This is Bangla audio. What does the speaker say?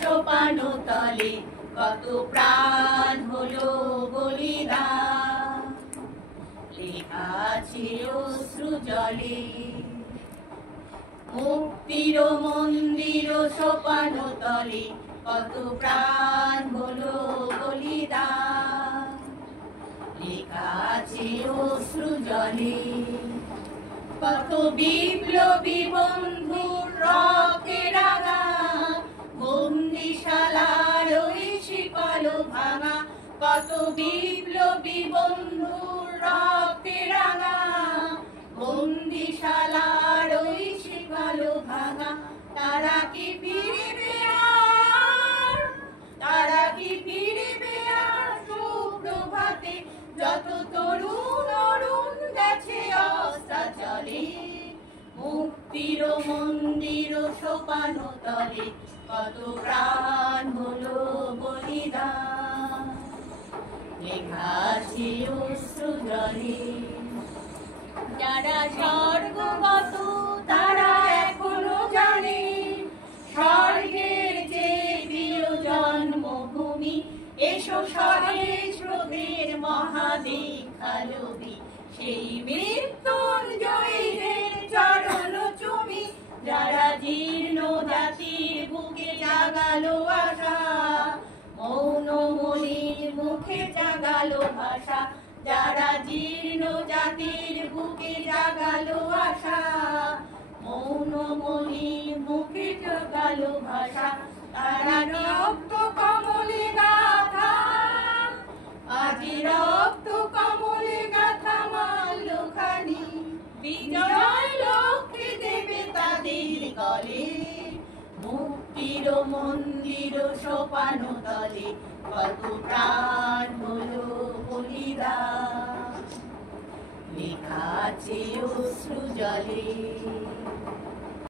সোপান তলে কত প্রাণ হলো বলিদান, লেখা আছে অশ্রু জলে। মুক্তির মন্দির সোপান তলে কত প্রাণ হলো বলিদান, লেখা আছে অশ্রু জলে। কত বিপ্লবী বন্ধুর রক্তে রাঙা বন্দিশালার ওই শিকল ভাঙা, কত বিপ্লবী বন্ধুর রক্তে রাঙা বন্দিশালার ওই শিকল ভাঙা। তারা কি ফিরবে আর, তারা কি ফিরবে আর সুপ্রভাতে, যত তরুণ অরুণ গেছে অস্তাচলে। মুক্তির মন্দির সোপান তলে কত প্রাণ হলো বলিদান, লেখা আছে অশ্রু জলে। যারা স্বর্গগত তারা এখনো জানে স্বর্গের যে প্রিয় জন্মভূমি। এসো স্বদেশ স্রোতের মহাদীক্ষালবি, সেই মৃত্যুঞ্জয়ীদের চরণ চুমি। যারা জীর্ণ জাতির বুকে জাগালো আশা, মৌন মলিন মুখে জাগালো ভাষা। যারা জীর্ণ জাতির বুকে জাগালো আশা, মৌন মলিন মুখে জাগালো ভাষা। তারা রক্ত কমলে গাথা, আজি রক্ত কমলে গাথা মাল্যখানি, বিজয় লক্ষ্যে দেবে তাদের গলে। মুক্তির মন্দির সোপান তলে কত প্রাণ হলো বলিদান, লেখা আছে অশ্রু জলে।